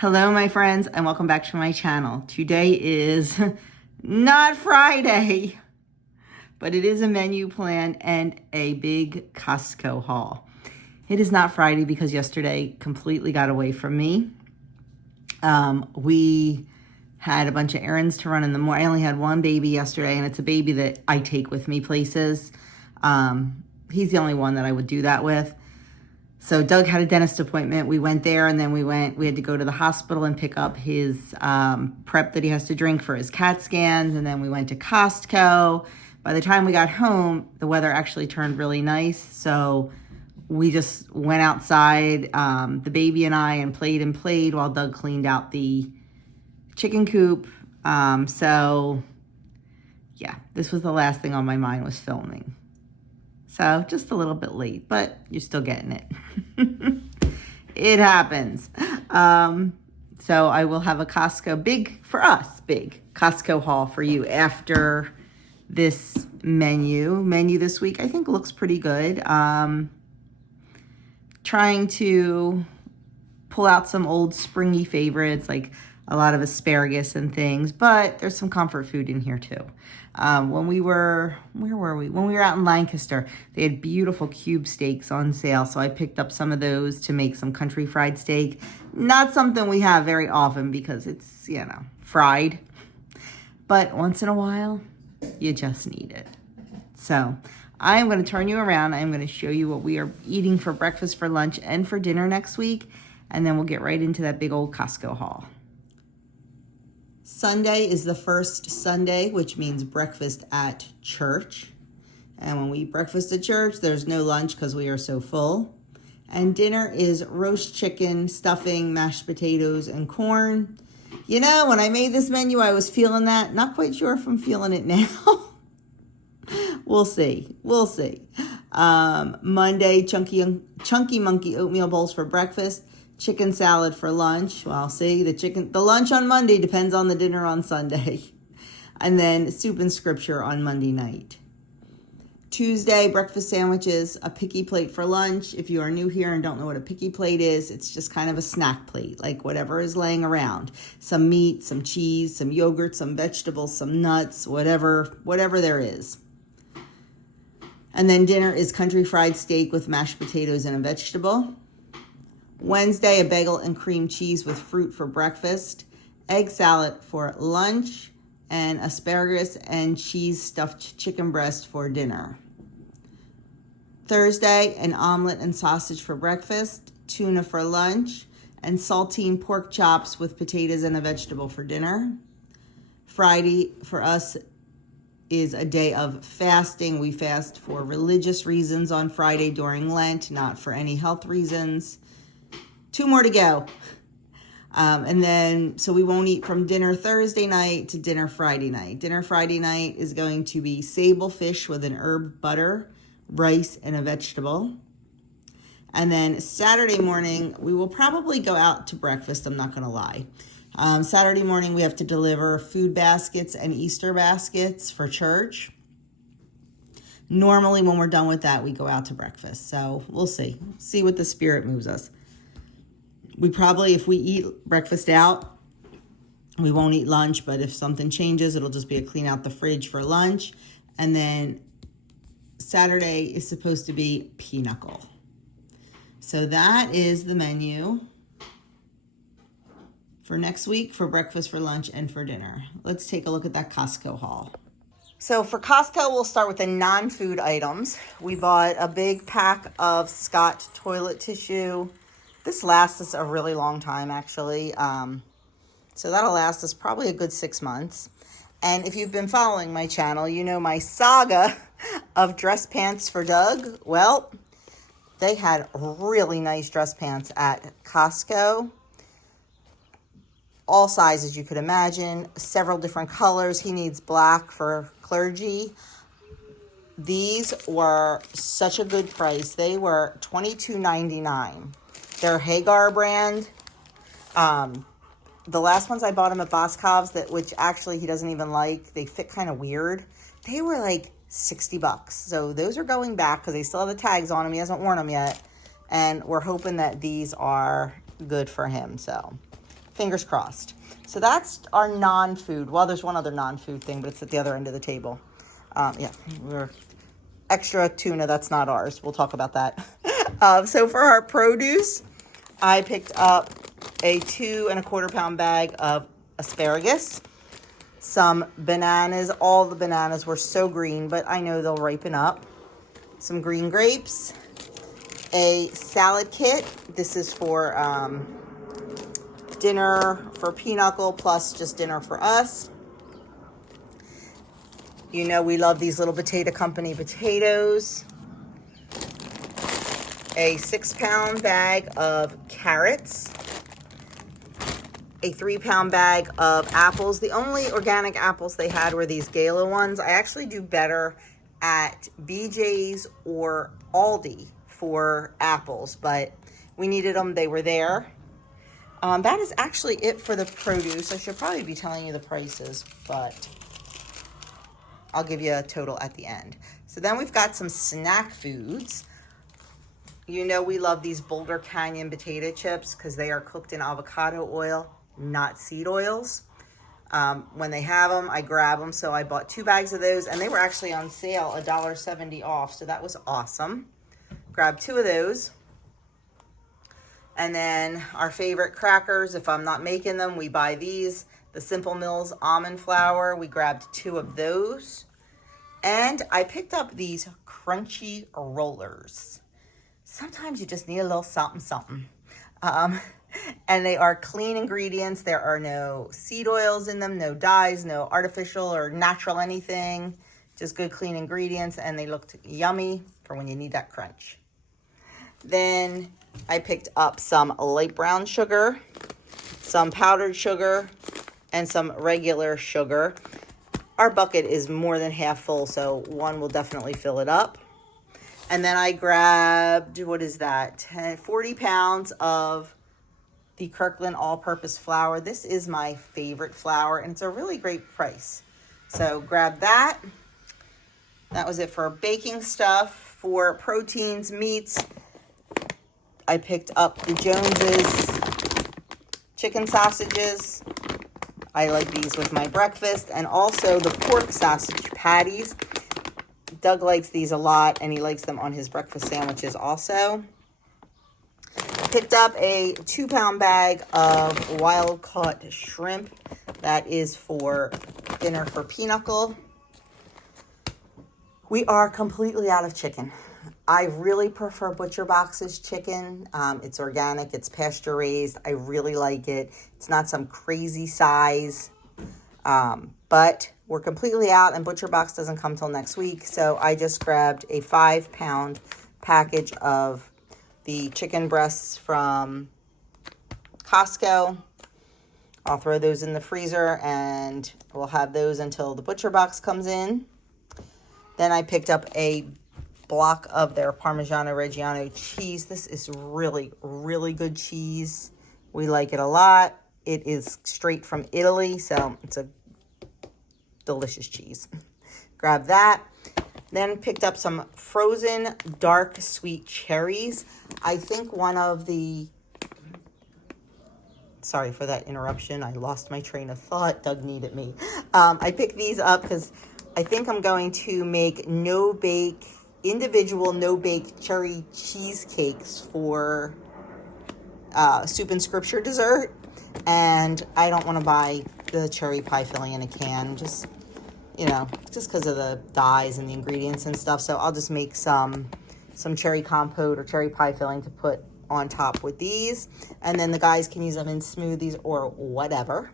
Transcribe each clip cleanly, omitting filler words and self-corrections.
Hello, my friends, and welcome back to my channel. Today is not Friday, but it is a menu plan and a big Costco haul. It is not Friday because yesterday completely got away from me. We had a bunch of errands to run in the morning. I only had one baby yesterday, and it's a baby that I take with me places. He's the only one that I would do that with. So Doug had a dentist appointment. We went there, and then we had to go to the hospital and pick up his prep that he has to drink for his CAT scans. And then we went to Costco. By the time we got home, the weather actually turned really nice. So we just went outside, the baby and I, and played while Doug cleaned out the chicken coop. So yeah, this was the last thing on my mind, was filming. So just a little bit late, but you're still getting it. It happens. So I will have a Costco, big Costco haul for you after this menu this week. I think looks pretty good. Trying to pull out some old springy favorites, like a lot of asparagus and things, but there's some comfort food in here too. When we were out in Lancaster, they had beautiful cube steaks on sale. So I picked up some of those to make some country fried steak. Not something we have very often because it's, fried. But once in a while, you just need it. So I'm going to turn you around. I'm going to show you what we are eating for breakfast, for lunch, and for dinner next week. And then we'll get right into that big old Costco haul. Sunday is the first Sunday, which means breakfast at church. And when we eat breakfast at church, there's no lunch because we are so full. And dinner is roast chicken, stuffing, mashed potatoes, and corn. When I made this menu, I was feeling that. Not quite sure if I'm feeling it now. We'll see. Monday, chunky monkey oatmeal bowls for breakfast. Chicken salad for lunch. Well, see, the lunch on Monday depends on the dinner on Sunday. And then soup and scripture on Monday night. Tuesday, breakfast sandwiches, a picky plate for lunch. If you are new here and don't know what a picky plate is, it's just kind of a snack plate, like whatever is laying around. Some meat, some cheese, some yogurt, some vegetables, some nuts, whatever there is. And then dinner is country fried steak with mashed potatoes and a vegetable. Wednesday, a bagel and cream cheese with fruit for breakfast, egg salad for lunch, and asparagus and cheese stuffed chicken breast for dinner. Thursday, an omelet and sausage for breakfast, tuna for lunch, and saltine pork chops with potatoes and a vegetable for dinner. Friday for us is a day of fasting. We fast for religious reasons on Friday during Lent, not for any health reasons. 2 more to go. And then, so we won't eat from dinner Thursday night to dinner Friday night. Dinner Friday night is going to be sable fish with an herb butter, rice, and a vegetable. And then Saturday morning, we will probably go out to breakfast. I'm not going to lie. Saturday morning, we have to deliver food baskets and Easter baskets for church. Normally, when we're done with that, we go out to breakfast. So we'll see what the spirit moves us. We probably, if we eat breakfast out, we won't eat lunch, but if something changes, it'll just be a clean out the fridge for lunch. And then Saturday is supposed to be pinochle. So that is the menu for next week, for breakfast, for lunch, and for dinner. Let's take a look at that Costco haul. So for Costco, we'll start with the non-food items. We bought a big pack of Scott toilet tissue. This lasts us a really long time, actually. So that'll last us probably a good 6 months. And if you've been following my channel, you know my saga of dress pants for Doug. Well, they had really nice dress pants at Costco. All sizes you could imagine, several different colors. He needs black for clergy. These were such a good price. They were $22.99. They're Hagar brand. The last ones I bought him at Boscov's, which actually he doesn't even like. They fit kind of weird. They were like $60. So those are going back because they still have the tags on them. He hasn't worn them yet. And we're hoping that these are good for him. So Fingers crossed. So that's our non-food. Well, there's one other non-food thing, but it's at the other end of the table. Yeah, we're extra tuna. That's not ours. We'll talk about that. So for our produce, I picked up a 2 1/4 pound bag of asparagus, some bananas. All the bananas were so green, but I know they'll ripen up. Some green grapes, a salad kit. This is for dinner for Pinochle plus just dinner for us. You know we love these little Potato Company potatoes. A 6-pound bag of carrots. A 3-pound bag of apples. The only organic apples they had were these Gala ones. I actually do better at BJ's or Aldi for apples, but we needed them. They were there. That is actually it for the produce. I should probably be telling you the prices, but I'll give you a total at the end. So then we've got some snack foods. You know we love these Boulder Canyon potato chips because they are cooked in avocado oil, not seed oils. When they have them, I grab them. So I bought 2 bags of those, and they were actually on sale, $1.70 off. So that was awesome. Grabbed 2 of those. And then our favorite crackers, if I'm not making them, we buy these. The Simple Mills almond flour. We grabbed 2 of those. And I picked up these crunchy rollers. Sometimes you just need a little something, something. And they are clean ingredients. There are no seed oils in them, no dyes, no artificial or natural anything. Just good, clean ingredients. And they looked yummy for when you need that crunch. Then I picked up some light brown sugar, some powdered sugar, and some regular sugar. Our bucket is more than half full, so one will definitely fill it up. And then I grabbed, what is that, 40 pounds of the Kirkland all-purpose flour. This is my favorite flour, and it's a really great price. So grab that. That was it for baking stuff. For proteins, meats, I picked up the Jones's chicken sausages. I like these with my breakfast, and also the pork sausage patties. Doug likes these a lot, and he likes them on his breakfast sandwiches also. Picked up a 2-pound bag of wild-caught shrimp. That is for dinner for Pinochle. We are completely out of chicken. I really prefer Butcher Box's chicken. It's organic, it's pasture raised. I really like it. It's not some crazy size, but we're completely out, and Butcher Box doesn't come till next week. So I just grabbed a 5-pound package of the chicken breasts from Costco. I'll throw those in the freezer, and we'll have those until the Butcher Box comes in. Then I picked up a block of their Parmigiano Reggiano cheese. This is really, really good cheese. We like it a lot. It is straight from Italy, so it's a delicious cheese. Grab that. Then picked up some frozen dark sweet cherries. I think one of the... Sorry for that interruption. I lost my train of thought. Doug needed me. I picked these up because I think I'm going to make individual no-bake cherry cheesecakes for soup and scripture dessert. And I don't want to buy the cherry pie filling in a can. Just because of the dyes and the ingredients and stuff. So I'll just make some cherry compote or cherry pie filling to put on top with these. And then the guys can use them in smoothies or whatever.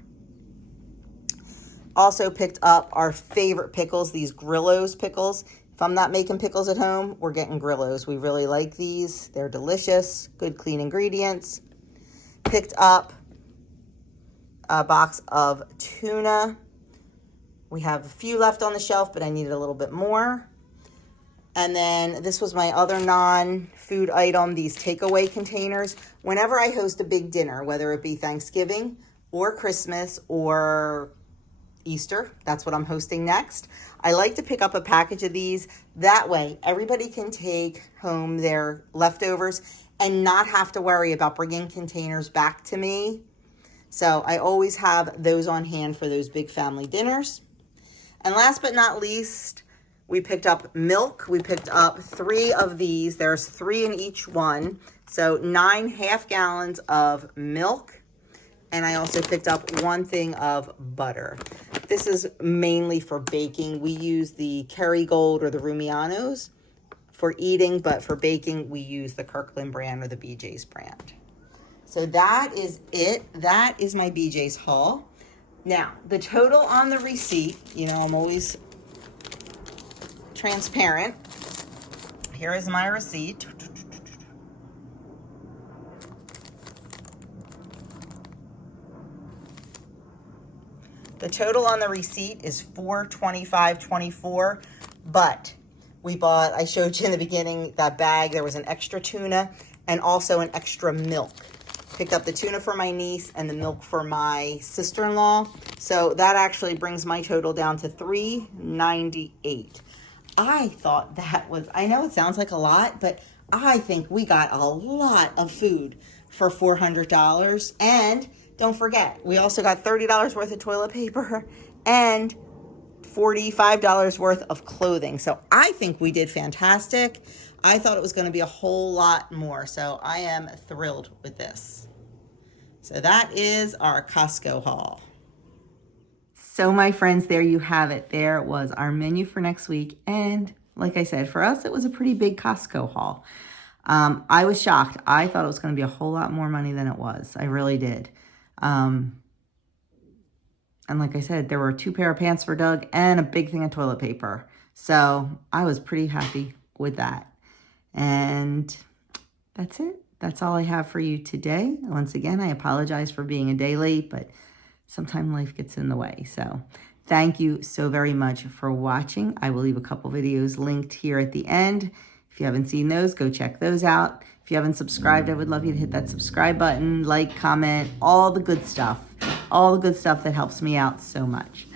Also picked up our favorite pickles, these Grillo's pickles. If I'm not making pickles at home, we're getting Grillo's. We really like these. They're delicious, good clean ingredients. Picked up a box of tuna. We have a few left on the shelf, but I needed a little bit more. And then this was my other non-food item, these takeaway containers. Whenever I host a big dinner, whether it be Thanksgiving or Christmas or Easter, that's what I'm hosting next, I like to pick up a package of these. That way, everybody can take home their leftovers and not have to worry about bringing containers back to me. So I always have those on hand for those big family dinners. And last but not least, we picked up milk. We picked up 3 of these. There's 3 in each one. So 9 half-gallons of milk. And I also picked up 1 thing of butter. This is mainly for baking. We use the Kerrygold or the Rumianos for eating, but for baking, we use the Kirkland brand or the BJ's brand. So that is it. That is my BJ's haul. Now, the total on the receipt, you know, I'm always transparent. Here is my receipt. The total on the receipt is $425.24, but we bought, I showed you in the beginning, that bag. There was an extra tuna and also an extra milk. Picked up the tuna for my niece and the milk for my sister-in-law. So that actually brings my total down to $398. I thought that was, I know it sounds like a lot, but I think we got a lot of food for $400. And don't forget, we also got $30 worth of toilet paper and $45 worth of clothing. So I think we did fantastic. I thought it was going to be a whole lot more. So I am thrilled with this. So that is our Costco haul. So my friends, there you have it. There was our menu for next week. And like I said, for us, it was a pretty big Costco haul. I was shocked. I thought it was going to be a whole lot more money than it was. I really did. And like I said, there were 2 pair of pants for Doug and a big thing of toilet paper. So I was pretty happy with that. And that's it. That's all I have for you today. Once again, I apologize for being a day late, but sometimes life gets in the way. So thank you so very much for watching. I will leave a couple videos linked here at the end. If you haven't seen those, go check those out. If you haven't subscribed, I would love you to hit that subscribe button, like, comment, all the good stuff. All the good stuff that helps me out so much.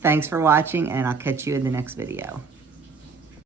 Thanks for watching, and I'll catch you in the next video.